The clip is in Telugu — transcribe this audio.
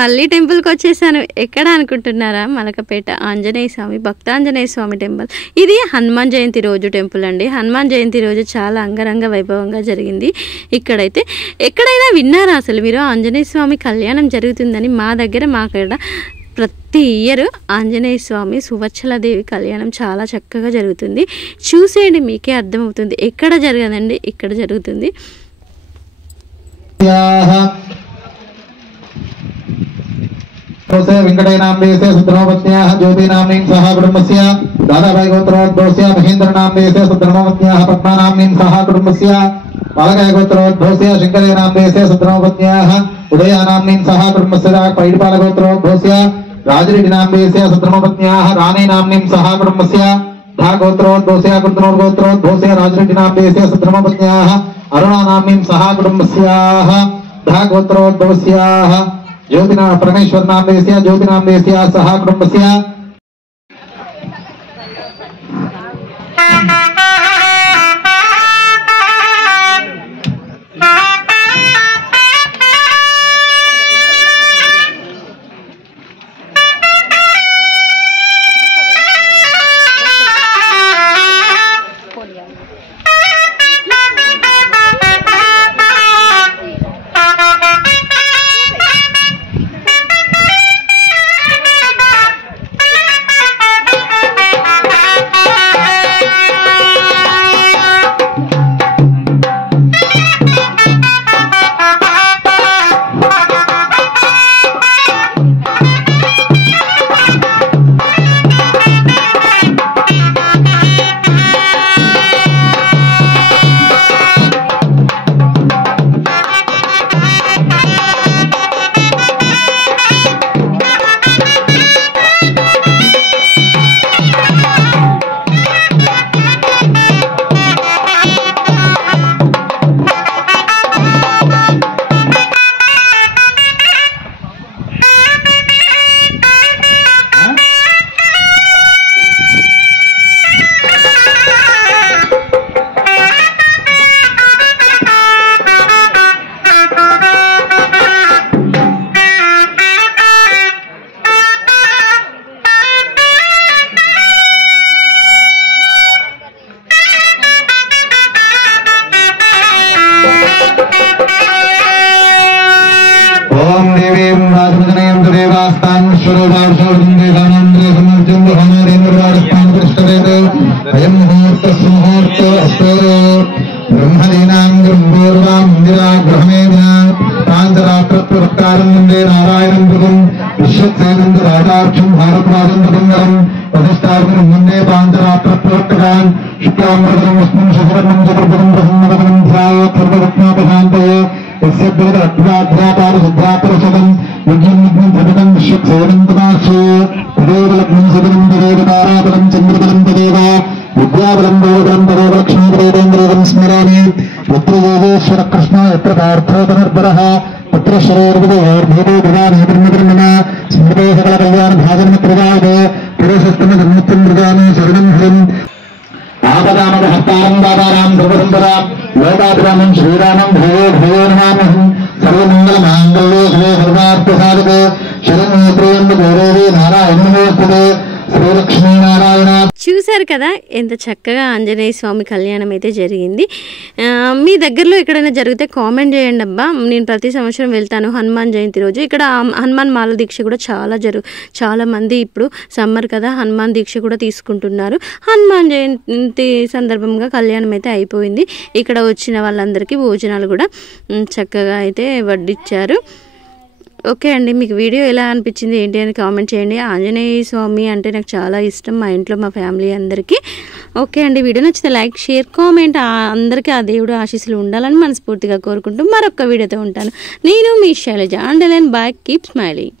మళ్ళీ టెంపుల్కి వచ్చేసాను. ఎక్కడ అనుకుంటున్నారా? మలకపేట ఆంజనేయ స్వామి, భక్తాంజనేయ స్వామి టెంపుల్. ఇది హనుమాన్ జయంతి రోజు టెంపుల్ అండి. హనుమాన్ జయంతి రోజు చాలా అంగరంగ వైభవంగా జరిగింది. ఇక్కడైతే ఎక్కడైనా విన్నారా అసలు మీరు ఆంజనేయ స్వామి కళ్యాణం జరుగుతుందని? మాకడ ప్రతి ఇయర్ ఆంజనేయ స్వామి సువచ్చలదేవి కళ్యాణం చాలా చక్కగా జరుగుతుంది. చూసేయండి, మీకే అర్థమవుతుంది. ఎక్కడ జరగదండి, ఇక్కడ జరుగుతుంది. वेंकटेनाम्बेसे सुब्रह्मण्याः ज्योतिनाम्नीं सह कुटुम्बस्य दादाभाई गोत्रोद्भवस्य महेन्द्रनाम्बेसे सुब्रह्मण्याः पद्मानाम्नीं सह कुटुम्बस्य बालकाय गोत्रोद्भवस्य शंकरेनाम्बेसे सुब्रह्मण्याः उदयानाम्नीं सह कुटुम्बस्य पैडपाल गोत्रोद्भवस्य राजरेड्डिनाम्बेसे सुब्रह्मण्याः राणीनाम्नीं सह कुटुम्बस्य धा गोत्रोद्भवस्य कुर्तनूर गोत्रोद्भवस्य राजरेड्डिनाम्बेसे सुब्रह्मण्याः अरुणानाम्नीं सह कुटुम्बस्याः धा गोत्रोद्भवस्याः ज्योतिना परमेश्वर नामदेस्य ज्योतिनामदेस्य सह कुटुम्बस्य చూశారు కదా ఎంత చక్కగా ఆంజనేయ స్వామి కళ్యాణం అయితే జరిగింది. మీ దగ్గరలో ఎక్కడైనా జరిగితే కామెంట్ చేయండి అబ్బా. నేను ప్రతి సంవత్సరం వెళ్తాను హనుమాన్ జయంతి రోజు. ఇక్కడ హనుమాన్ మాల దీక్ష కూడా చాలా మంది ఇప్పుడు సమ్మర్ కదా హనుమాన్ దీక్ష కూడా తీసుకుంటున్నారు. హనుమాన్ జయంతి సందర్భంగా కళ్యాణం అయితే అయిపోయింది. ఇక్కడ వచ్చిన వాళ్ళందరికీ భోజనాలు కూడా చక్కగా అయితే వడ్డిచ్చారు. ఓకే అండి, మీకు వీడియో ఎలా అనిపించింది ఏంటి అని కామెంట్ చేయండి. ఆంజనేయ స్వామి అంటే నాకు చాలా ఇష్టం, మా ఇంట్లో మా ఫ్యామిలీ అందరికీ. ఓకే అండి, వీడియో నచ్చితే లైక్, షేర్, కామెంట్. అందరికీ ఆ దేవుడు ఆశీస్సులు ఉండాలని మనస్ఫూర్తిగా కోరుకుంటూ మరొక వీడియోతో ఉంటాను. నేను మీ Shailaja. Underline bye, keep smiling.